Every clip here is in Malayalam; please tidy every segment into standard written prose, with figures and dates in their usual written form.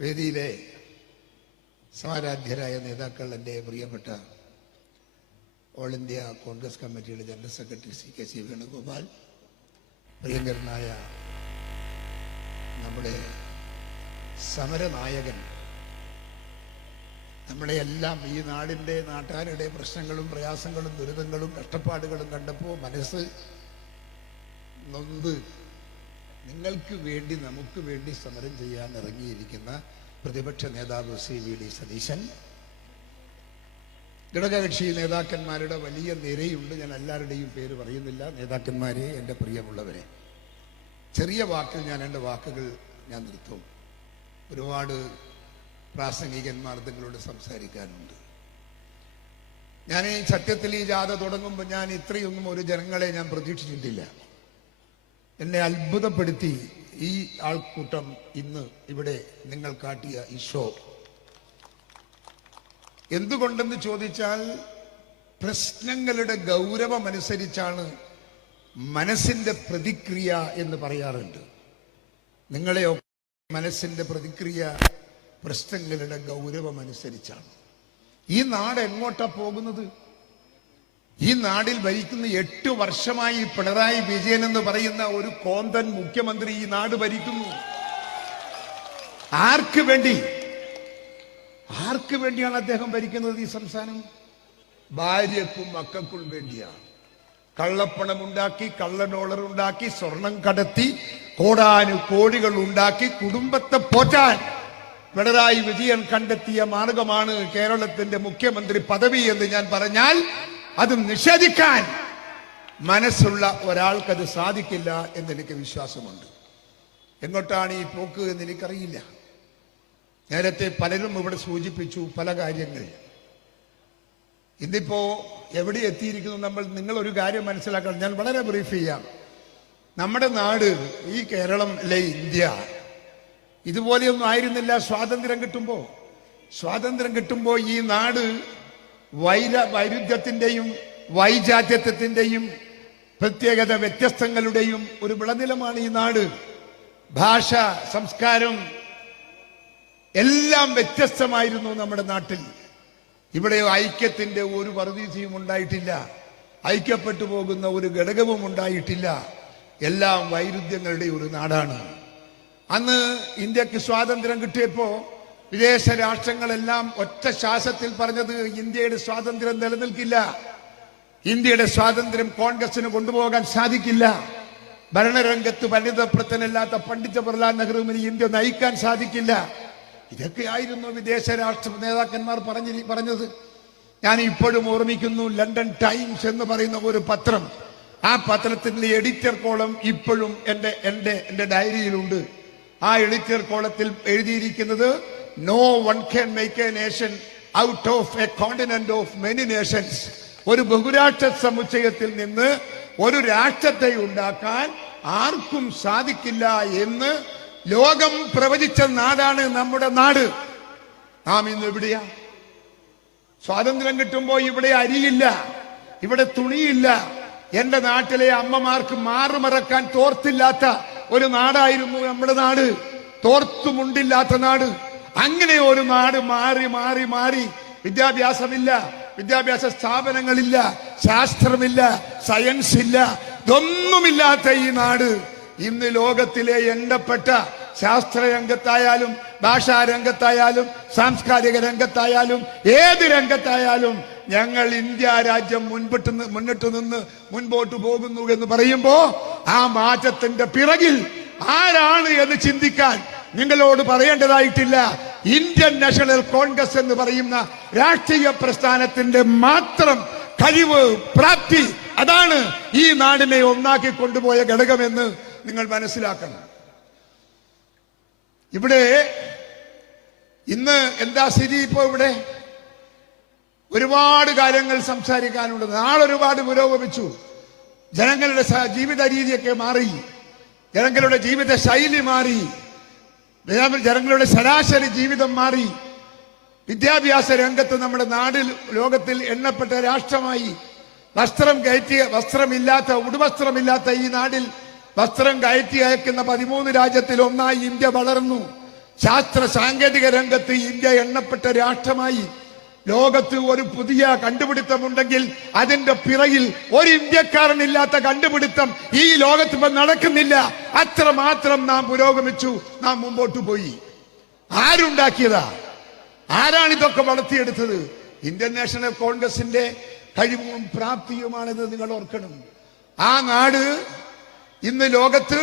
വേദിയിലെ സമാരാധ്യരായ നേതാക്കൾ, എൻ്റെ പ്രിയപ്പെട്ട ഓൾ ഇന്ത്യ കോൺഗ്രസ് കമ്മിറ്റിയുടെ ജനറൽ സെക്രട്ടറി CK വേണുഗോപാൽ, പ്രിയങ്കരനായ നമ്മുടെ സമരനായകൻ, നമ്മുടെ എല്ലാം ഈ നാടിൻ്റെ നാട്ടുകാരുടെ പ്രശ്നങ്ങളും പ്രയാസങ്ങളും ദുരിതങ്ങളും കഷ്ടപ്പാടുകളും കണ്ടപ്പോൾ മനസ്സ് നൊന്ത് നിങ്ങൾക്ക് വേണ്ടി നമുക്ക് വേണ്ടി സമരം ചെയ്യാൻ ഇറങ്ങിയിരിക്കുന്ന പ്രതിപക്ഷ നേതാവ് VD സതീശൻ, ഘടകകക്ഷി നേതാക്കന്മാരുടെ വലിയ നിരയുണ്ട്. ഞാൻ എല്ലാവരുടെയും പേര് പറയുന്നില്ല. നേതാക്കന്മാരെ, എൻ്റെ പ്രിയമുള്ളവരെ, ചെറിയ വാക്കിൽ ഞാൻ എൻ്റെ വാക്കുകൾ നിർത്തും. ഒരുപാട് പ്രാസംഗികന്മാർ നിങ്ങളോട് സംസാരിക്കാനുണ്ട്. ഞാൻ ഈ സത്യത്തിൽ ഈ ജാഥ തുടങ്ങുമ്പോൾ ഞാൻ ഇത്രയൊന്നും ഒരു ജനങ്ങളെ ഞാൻ പ്രതീക്ഷിച്ചിട്ടില്ല. എന്നെ അത്ഭുതപ്പെടുത്തി ഈ ആൾക്കൂട്ടം ഇന്ന് ഇവിടെ നിങ്ങൾ കാട്ടിയ ഈ ഷോ. എന്തുകൊണ്ടെന്ന് ചോദിച്ചാൽ, പ്രശ്നങ്ങളുടെ ഗൗരവമനുസരിച്ചാണ് മനസ്സിന്റെ പ്രതിക്രിയ എന്ന് പറയാറുണ്ട്. നിങ്ങളെയൊക്കെ മനസ്സിന്റെ പ്രതിക്രിയ പ്രശ്നങ്ങളുടെ ഗൗരവമനുസരിച്ചാണ്. ഈ നാട് എങ്ങോട്ടാ പോകുന്നത്? ഈ നാടിൽ ഭരിക്കുന്ന 8 വർഷമായി പിണറായി വിജയൻ എന്ന് പറയുന്ന ഒരു കോന്തൻ മുഖ്യമന്ത്രി ഈ നാട് ഭരിക്കുന്നു. ആർക്ക് വേണ്ടി? ആർക്ക് വേണ്ടിയാണ് അദ്ദേഹം ഭരിക്കുന്നത് ഈ സംസ്ഥാനം? ഭാര്യക്കും മക്കൾക്കും വേണ്ടിയാണ്. കള്ളപ്പണം ഉണ്ടാക്കി, കള്ള ഡോളർ ഉണ്ടാക്കി, സ്വർണം കടത്തി, കോടാനുകോടികൾ ഉണ്ടാക്കി കുടുംബത്തെ പോറ്റാൻ പിണറായി വിജയൻ കണ്ടെത്തിയ മാർഗമാണ് കേരളത്തിന്റെ മുഖ്യമന്ത്രി പദവി എന്ന് ഞാൻ പറഞ്ഞാൽ അത് നിഷേധിക്കാൻ മനസ്സുള്ള ഒരാൾക്കത് സാധിക്കില്ല എന്നെനിക്ക് വിശ്വാസമുണ്ട്. എങ്ങോട്ടാണ് ഈ പോക്ക് എന്ന് എനിക്കറിയില്ല. നേരത്തെ പലരും ഇവിടെ സൂചിപ്പിച്ചു പല കാര്യങ്ങൾ. ഇന്നിപ്പോ എവിടെ എത്തിയിരിക്കുന്നു നിങ്ങളൊരു കാര്യം മനസ്സിലാക്കണം. ഞാൻ വളരെ ബ്രീഫ് ചെയ്യാം. നമ്മുടെ നാട്, ഈ കേരളം അല്ലെ ഇന്ത്യ, ഇതുപോലെയൊന്നും ആയിരുന്നില്ല സ്വാതന്ത്ര്യം കിട്ടുമ്പോ ഈ നാട് വൈരുദ്ധ്യത്തിന്റെയും വൈജാത്യത്വത്തിന്റെയും പ്രത്യേകത വ്യത്യസ്തങ്ങളുടെയും ഒരു വിളനിലമാണ് ഈ നാട്. ഭാഷ, സംസ്കാരം എല്ലാം വ്യത്യസ്തമായിരുന്നു നമ്മുടെ നാട്ടിൽ. ഇവിടെ ഐക്യത്തിന്റെ ഒരു വർദ്ധീതിയും ഉണ്ടായിട്ടില്ല. ഐക്യപ്പെട്ടു പോകുന്ന ഒരു ഘടകവും ഉണ്ടായിട്ടില്ല. എല്ലാം വൈരുദ്ധ്യങ്ങളുടെ ഒരു നാടാണ്. അന്ന് ഇന്ത്യക്ക് സ്വാതന്ത്ര്യം കിട്ടിയപ്പോ വിദേശ രാഷ്ട്രങ്ങളെല്ലാം ഒറ്റ ശ്വാസത്തിൽ പറഞ്ഞത് ഇന്ത്യയുടെ സ്വാതന്ത്ര്യം നിലനിൽക്കില്ല, ഇന്ത്യയുടെ സ്വാതന്ത്ര്യം കോൺഗ്രസിന് കൊണ്ടുപോകാൻ സാധിക്കില്ല, ഭരണരംഗത്ത് പരിണിതപ്രജ്ഞനില്ലാത്ത പണ്ഡിറ്റ് ജവഹർലാൽ നെഹ്റുവിന് ഇന്ത്യ നയിക്കാൻ സാധിക്കില്ല. ഇതൊക്കെയായിരുന്നു വിദേശ രാഷ്ട്ര നേതാക്കന്മാർ പറഞ്ഞത്. ഞാൻ ഇപ്പോഴും ഓർമ്മിക്കുന്നു, ലണ്ടൻ ടൈംസ് എന്ന് പറയുന്ന ഒരു പത്രം, ആ പത്രത്തിന്റെ എഡിറ്റർ കോളം ഇപ്പോഴും എന്റെ ഡയറിയിലുണ്ട്. ആ എഡിറ്റർ കോളത്തിൽ എഴുതിയിരിക്കുന്നത്, no one can make a nation out of a continent of many nations. ഒരു ബഹുരാഷ്ട്ര സമുച്ചയത്തിൽ നിന്ന് ഒരു രാഷ്ട്രത്തെ ഉണ്ടാക്കാൻ ആർക്കും സാധിക്കില്ല എന്ന് ലോകം പ്രവചിച്ച നാടാണ് നമ്മുടെ നാട്. നാം ഇന്ന് എവിടെയാ? സ്വാതന്ത്ര്യം കിട്ടുമ്പോ ഇവിടെ അരിയില്ല, ഇവിടെ തുണിയില്ല. എന്റെ നാട്ടിലെ അമ്മമാർക്ക് മാറുമറക്കാൻ തോർത്തില്ലാത്ത ഒരു നാടായിരുന്നു നമ്മുടെ നാട്, തോർത്തുമുണ്ടില്ലാത്ത നാട്. അങ്ങനെ ഒരു നാട് മാറി മാറി മാറി വിദ്യാഭ്യാസമില്ല, വിദ്യാഭ്യാസ സ്ഥാപനങ്ങളില്ല, ശാസ്ത്രമില്ല, സയൻസ് ഇല്ല, ഇതൊന്നുമില്ലാത്ത ഈ നാട് ഇന്ന് ലോകത്തിലെ എണ്ണപ്പെട്ട ശാസ്ത്ര രംഗത്തായാലും ഭാഷാരംഗത്തായാലും സാംസ്കാരിക രംഗത്തായാലും ഏത് രംഗത്തായാലും ഞങ്ങൾ ഇന്ത്യ രാജ്യം മുന്നിട്ട് നിന്ന് മുൻപോട്ട് പോകുന്നു എന്ന് പറയുമ്പോ ആ മാറ്റത്തിന്റെ പിറകിൽ ആരാണ് എന്ന് ചിന്തിക്കാൻ നിങ്ങളോട് പറയേണ്ടതായിട്ടില്ല. ഇന്ത്യൻ നാഷണൽ കോൺഗ്രസ് എന്ന് പറയുന്ന രാഷ്ട്രീയ പ്രസ്ഥാനത്തിന്റെ മാത്രം കഴിവ്, പ്രാപ്തി, അതാണ് ഈ നാടിനെ ഒന്നാക്കി കൊണ്ടുപോയ ഘടകമെന്ന് നിങ്ങൾ മനസ്സിലാക്കണം. ഇവിടെ ഇന്ന് എന്താ സ്ഥിതി? ഇപ്പോ ഇവിടെ ഒരുപാട് കാര്യങ്ങൾ സംസാരിക്കാനുണ്ട്. നാളെ ഒരുപാട് പുരോഗമിച്ചു. ജനങ്ങളുടെ ജീവിത രീതിയൊക്കെ മാറി, ജനങ്ങളുടെ ജീവിത ശൈലി മാറി, ജനങ്ങളുടെ ശരാശരി ജീവിതം മാറി. വിദ്യാഭ്യാസ രംഗത്ത് നമ്മുടെ നാടിൽ ലോകത്തിൽ എണ്ണപ്പെട്ട രാഷ്ട്രമായി. വസ്ത്രമില്ലാത്ത ഉടുവസ്ത്രമില്ലാത്ത ഈ നാടിൽ വസ്ത്രം കയറ്റി അയക്കുന്ന 13 രാജ്യത്തിൽ ഒന്നായി ഇന്ത്യ വളർന്നു. ശാസ്ത്ര സാങ്കേതിക രംഗത്ത് ഇന്ത്യ എണ്ണപ്പെട്ട രാഷ്ട്രമായി. ലോകത്ത് ഒരു പുതിയ കണ്ടുപിടുത്തമുണ്ടെങ്കിൽ അതിന്റെ പിറകിൽ ഒരു ഇന്ത്യക്കാരനില്ലാത്ത കണ്ടുപിടുത്തം ഈ ലോകത്ത് ഇപ്പൊ നടക്കുന്നില്ല. അത്രമാത്രം നാം പുരോഗമിച്ചു, നാം മുമ്പോട്ട് പോയി. ആരുണ്ടാക്കിയതാ? ആരാണിതൊക്കെ വളർത്തിയെടുത്തത്? ഇന്ത്യൻ നാഷണൽ കോൺഗ്രസിന്റെ കഴിവും പ്രാപ്തിയുമാണെന്ന് നിങ്ങൾ ഓർക്കണം. ആ നാട് ഇന്ന് ലോകത്ത്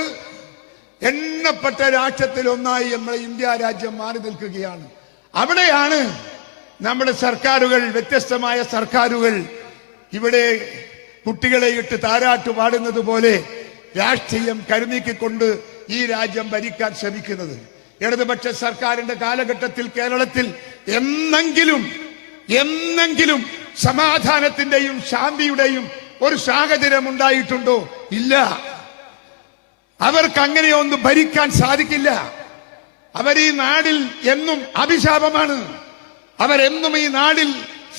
എണ്ണപ്പെട്ട രാഷ്ട്രത്തിൽ ഒന്നായി നമ്മളെ ഇന്ത്യ രാജ്യം മാറി നിൽക്കുകയാണ്. അവിടെയാണ് നമ്മുടെ സർക്കാരുകൾ, വ്യത്യസ്തമായ സർക്കാരുകൾ ഇവിടെ കുട്ടികളെ ഇട്ട് താരാട്ട് പാടുന്നത് പോലെ രാഷ്ട്രീയം കരുനീക്കിക്കൊണ്ട് ഈ രാജ്യം ഭരിക്കാൻ ശ്രമിക്കുന്നത്. ഇടതുപക്ഷ സർക്കാരിന്റെ കാലഘട്ടത്തിൽ കേരളത്തിൽ എന്നെങ്കിലും സമാധാനത്തിന്റെയും ശാന്തിയുടെയും ഒരു സാഹചര്യം ഉണ്ടായിട്ടുണ്ടോ? ഇല്ല. അവർക്ക് അങ്ങനെയൊന്നും ഭരിക്കാൻ സാധിക്കില്ല. അവർ ഈ നാടിൽ എന്നും അഭിശാപമാണ്. അവരെന്നും ഈ നാടിൽ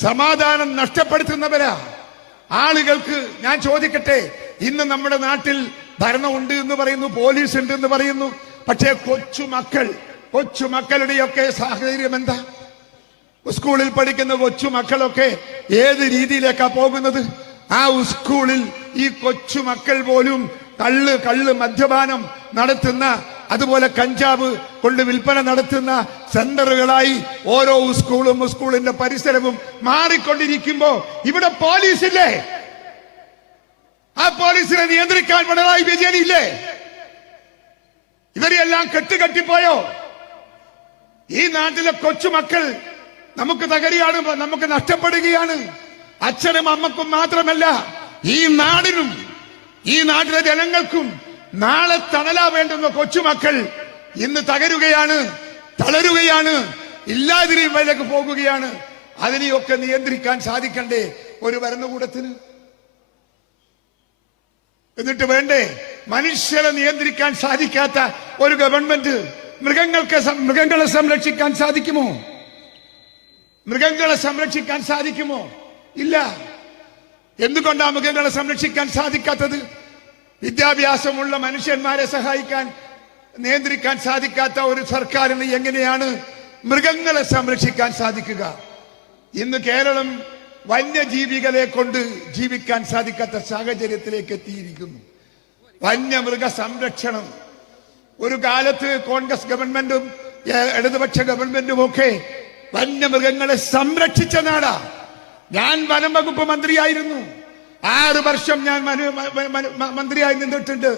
സമാധാനം നഷ്ടപ്പെടുത്തുന്നവരാ. ആളുകൾക്ക് ഞാൻ ചോദിക്കട്ടെ, ഇന്ന് നമ്മുടെ നാട്ടിൽ ഭരണമുണ്ട് എന്ന് പറയുന്നു, പോലീസ് ഉണ്ട് എന്ന് പറയുന്നു. പക്ഷേ കൊച്ചുമക്കളുടെയൊക്കെ സാഹചര്യം എന്താ? സ്കൂളിൽ പഠിക്കുന്ന കൊച്ചുമക്കളൊക്കെ ഏത് രീതിയിലേക്കാ പോകുന്നത്? ആ സ്കൂളിൽ ഈ കൊച്ചുമക്കൾ പോലും കള്ള് മദ്യപാനം നടത്തുന്ന, അതുപോലെ കഞ്ചാവ് കൊണ്ട് വിൽപ്പന നടത്തുന്ന സെന്ററുകളായി ഓരോ സ്കൂളിന്റെ പരിസരവും മാറിക്കൊണ്ടിരിക്കുമ്പോ ഇവിടെ പോലീസില്ലേ? ആ പോലീസിനെ നിയന്ത്രിക്കാൻ പിണറായി വിജയൻ ഇല്ലേ? ഇവരെല്ലാം കെട്ടുകെട്ടിപ്പോയോ? ഈ നാട്ടിലെ കൊച്ചുമക്കൾ നമുക്ക് തകരുകയാണ്, നമുക്ക് നഷ്ടപ്പെടുകയാണ്. അച്ഛനും അമ്മക്കും മാത്രമല്ല, ഈ നാടിനും ഈ നാട്ടിലെ ജനങ്ങൾക്കും നാളെ തണലാ വേണ്ടുന്ന കൊച്ചുമക്കൾ ഇന്ന് തളരുകയാണ്, ഇല്ലാതിരിലേക്ക് പോകുകയാണ്. അതിനെയൊക്കെ നിയന്ത്രിക്കാൻ സാധിക്കണ്ടേ ഒരു ഭരണകൂടത്തിന്? എന്നിട്ട് വേണ്ടേ മനുഷ്യരെ നിയന്ത്രിക്കാൻ സാധിക്കാത്ത ഒരു ഗവൺമെന്റ്? മൃഗങ്ങളെ സംരക്ഷിക്കാൻ സാധിക്കുമോ? മൃഗങ്ങളെ സംരക്ഷിക്കാൻ സാധിക്കുമോ? ഇല്ല. എന്തുകൊണ്ടാ മൃഗങ്ങളെ സംരക്ഷിക്കാൻ സാധിക്കാത്തത്? വിദ്യാഭ്യാസമുള്ള മനുഷ്യന്മാരെ സഹായിക്കാൻ, നിയന്ത്രിക്കാൻ സാധിക്കാത്ത ഒരു സർക്കാരിന് എങ്ങനെയാണ് മൃഗങ്ങളെ സംരക്ഷിക്കാൻ സാധിക്കുക? ഇന്ന് കേരളം വന്യജീവികളെ കൊണ്ട് ജീവിക്കാൻ സാധിക്കാത്ത സാഹചര്യത്തിലേക്ക് എത്തിയിരിക്കുന്നു. വന്യമൃഗ സംരക്ഷണം ഒരു കാലത്ത് കോൺഗ്രസ് ഗവൺമെന്റും ഇടതുപക്ഷ ഗവൺമെന്റും ഒക്കെ വന്യമൃഗങ്ങളെ സംരക്ഷിച്ച നാടാ. ഞാൻ വനം വകുപ്പ് മന്ത്രിയായിരുന്നു. 6 വർഷം ഞാൻ മന്ത്രിയായി നിന്നിട്ടുണ്ട്.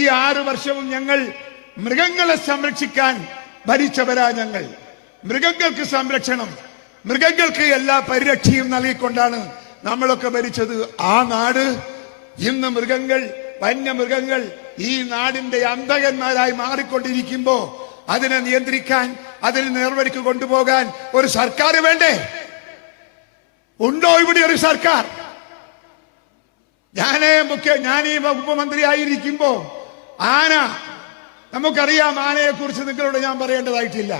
ഈ 6 വർഷവും ഞങ്ങൾ മൃഗങ്ങളെ സംരക്ഷിക്കാൻ ഭരിച്ചവരാ. ഞങ്ങൾ മൃഗങ്ങൾക്ക് സംരക്ഷണം, മൃഗങ്ങൾക്ക് എല്ലാ പരിരക്ഷയും നൽകിക്കൊണ്ടാണ് നമ്മളൊക്കെ ഭരിച്ചത്. ആ നാട് ഇന്ന് വന്യമൃഗങ്ങൾ ഈ നാടിന്റെ അന്തകന്മാരായി മാറിക്കൊണ്ടിരിക്കുമ്പോ അതിനെ നിയന്ത്രിക്കാൻ, അതിന് നേർവഴിക്ക് കൊണ്ടുപോകാൻ ഒരു സർക്കാർ വേണ്ടേ? ഉണ്ടോ ഇവിടെ ഒരു സർക്കാർ? ഞാൻ ഈ വകുപ്പ് മന്ത്രിയായിരിക്കുമ്പോ നമുക്കറിയാം, ആനയെ കുറിച്ച് നിങ്ങളോട് ഞാൻ പറയേണ്ടതായിട്ടില്ല.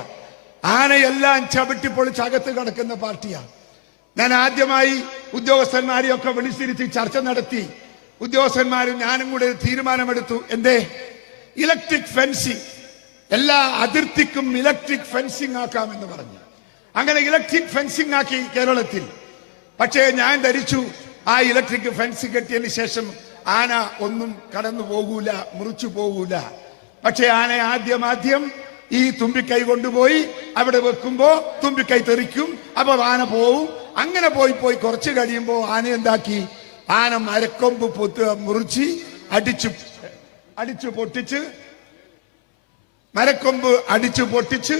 ആനയെല്ലാം ചവിട്ടിപ്പൊളിച്ച് അകത്ത് കിടക്കുന്ന പാർട്ടിയാണ്. ഞാൻ ആദ്യമായി ഉദ്യോഗസ്ഥന്മാരെയൊക്കെ വിളിച്ചിരുത്തി ചർച്ച നടത്തി. ഉദ്യോഗസ്ഥന്മാരും ഞാനും കൂടെ തീരുമാനമെടുത്തു. എന്തേ? ഇലക്ട്രിക് ഫെൻസിങ്, എല്ലാ അതിർത്തിക്കും ഇലക്ട്രിക് ഫെൻസിങ് ആക്കാമെന്ന് പറഞ്ഞു. അങ്ങനെ ഇലക്ട്രിക് ഫെൻസിങ് ആക്കി കേരളത്തിൽ. പക്ഷേ ഞാൻ ധരിച്ചു ആ ഇലക്ട്രിക് ഫെൻസ് കെട്ടിയതിന് ശേഷം ആന ഒന്നും കടന്നു പോകൂല, മുറിച്ചു പോകൂല. പക്ഷെ ആന ആദ്യം ഈ തുമ്പിക്കൈ കൊണ്ടുപോയി അവിടെ വെക്കുമ്പോ തുമ്പിക്കൈ തെറിക്കും, അപ്പൊ ആന പോവും. അങ്ങനെ പോയി കുറച്ച് കഴിയുമ്പോ ആന എന്താക്കി? ആന മരക്കൊമ്പ് മുറിച്ച് മരക്കൊമ്പ് അടിച്ചു പൊട്ടിച്ച്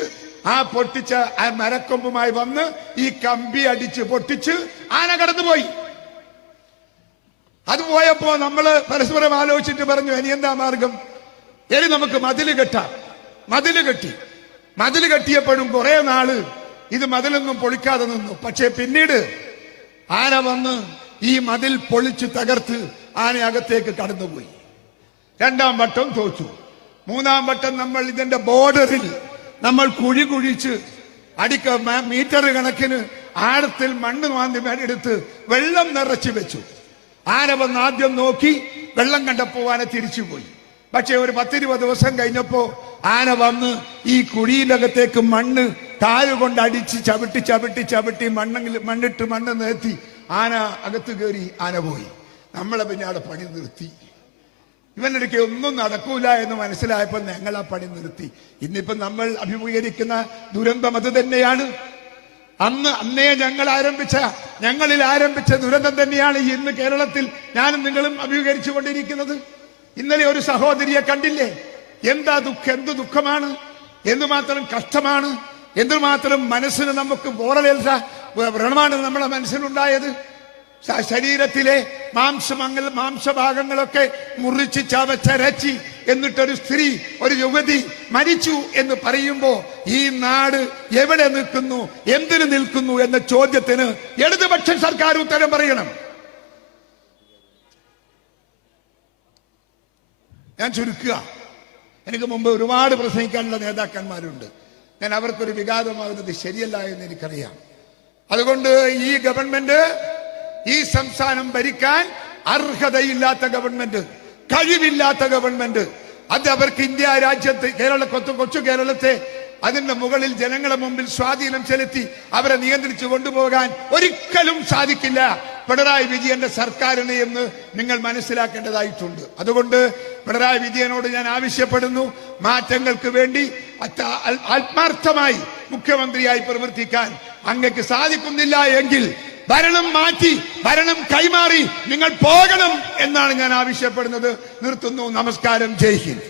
ആ പൊട്ടിച്ച ആ മരക്കൊമ്പുമായി വന്ന് ഈ കമ്പി അടിച്ച് പൊട്ടിച്ച് ആന കടന്നുപോയി. അത് പോയപ്പോ നമ്മള് പരസ്പരം ആലോചിച്ചിട്ട് പറഞ്ഞു, ഇനി എന്താ മാർഗം? ഇനി നമുക്ക് മതില് കെട്ടാം. മതില് കെട്ടിയപ്പോഴും കുറെ നാള് ഇത് മതിലൊന്നും പൊളിക്കാതെ നിന്നു. പക്ഷെ പിന്നീട് ആന വന്ന് ഈ മതിൽ പൊളിച്ച് തകർത്ത് ആന അകത്തേക്ക് കടന്നുപോയി. 2ാം വട്ടം തോറ്റു. 3ാം വട്ടം നമ്മൾ ഇതിന്റെ ബോർഡറിൽ നമ്മൾ കുഴിച്ച് മീറ്റർ കണക്കിന് ആഴത്തിൽ മണ്ണ് മാന്തി എടുത്ത് വെള്ളം നിറച്ചു വെച്ചു. ആന വന്ന് ആദ്യം നോക്കി, വെള്ളം കണ്ടപ്പോ ആന തിരിച്ചുപോയി. പക്ഷെ ഒരു 10-20 ദിവസം കഴിഞ്ഞപ്പോ ആന വന്ന് ഈ കുഴിയിലകത്തേക്ക് മണ്ണ് കാലുകൊണ്ട് അടിച്ച് ചവിട്ടി ചവിട്ടി ചവിട്ടി മണ്ണിട്ട് മണ്ണ് നിർത്തി ആന അകത്ത് കയറി ആന പോയി. നമ്മളെ പിന്നെ അവിടെ പണി നിർത്തി. ഇവനിടയ്ക്ക് ഒന്നും നടക്കൂല എന്ന് മനസ്സിലായപ്പോൾ ഞങ്ങൾ ആ പണി നിർത്തി. ഇന്നിപ്പോ നമ്മൾ അഭിമുഖീകരിക്കുന്ന ദുരന്തം അത് തന്നെയാണ്. അന്നേ ഞങ്ങളിൽ ആരംഭിച്ച ദുരന്തം തന്നെയാണ് ഇന്ന് കേരളത്തിൽ ഞാനും നിങ്ങളും അഭിമുഖീകരിച്ചു കൊണ്ടിരിക്കുന്നത്. ഇന്നലെ ഒരു സഹോദരിയെ കണ്ടില്ലേ? എന്ത് ദുഃഖമാണ്, എന്തുമാത്രം കഷ്ടമാണ്, എന്തുമാത്രം മനസ്സിന് നമുക്ക് വ്രണമാണ് നമ്മുടെ മനസ്സിലുണ്ടായത്. ശരീരത്തിലെ മാംസഭാഗങ്ങളൊക്കെ മുറിച്ച് ചവച്ചരച്ചി എന്നിട്ടൊരു സ്ത്രീ, ഒരു യുവതി മരിച്ചു എന്ന് പറയുമ്പോ ഈ നാട് എവിടെ നിൽക്കുന്നു, എന്തിനു നിൽക്കുന്നു എന്ന ചോദ്യത്തിന് ഇടതുപക്ഷ സർക്കാർ ഉത്തരം പറയണം. ഞാൻ ചുരുക്കുക. എനിക്ക് മുമ്പ് ഒരുപാട് പ്രസംഗിക്കാനുള്ള നേതാക്കന്മാരുണ്ട്. ഞാൻ അവർക്കൊരു വിഘാതമാകുന്നത് ശരിയല്ല എന്ന് എനിക്കറിയാം. അതുകൊണ്ട് ഈ ഗവൺമെന്റ്, ഈ സംസ്ഥാനം ഭരിക്കാൻ അർഹതയില്ലാത്ത ഗവൺമെന്റ്, കഴിവില്ലാത്ത ഗവൺമെന്റ്, അത് അവർക്ക് ഇന്ത്യ രാജ്യത്ത് കൊച്ചു കേരളത്തെ അതിന്റെ മുകളിൽ ജനങ്ങളുടെ മുമ്പിൽ സ്വാധീനം ചെലുത്തി അവരെ നിയന്ത്രിച്ചു കൊണ്ടുപോകാൻ ഒരിക്കലും സാധിക്കില്ല പിണറായി വിജയന്റെ സർക്കാരിനെ എന്ന് നിങ്ങൾ മനസ്സിലാക്കേണ്ടതായിട്ടുണ്ട്. അതുകൊണ്ട് പിണറായി വിജയനോട് ഞാൻ ആവശ്യപ്പെടുന്നു, മാറ്റങ്ങൾക്ക് വേണ്ടി ആത്മാർത്ഥമായി മുഖ്യമന്ത്രിയായി പ്രവർത്തിക്കാൻ അങ്ങക്ക് സാധിക്കുന്നില്ല എങ്കിൽ ഭരണം മാറ്റി, ഭരണം കൈമാറി നിങ്ങൾ പോകണം എന്നാണ് ഞാൻ ആവശ്യപ്പെടുന്നത്. നിർത്തുന്നു. നമസ്കാരം. ജയ് ഹിന്ദ്.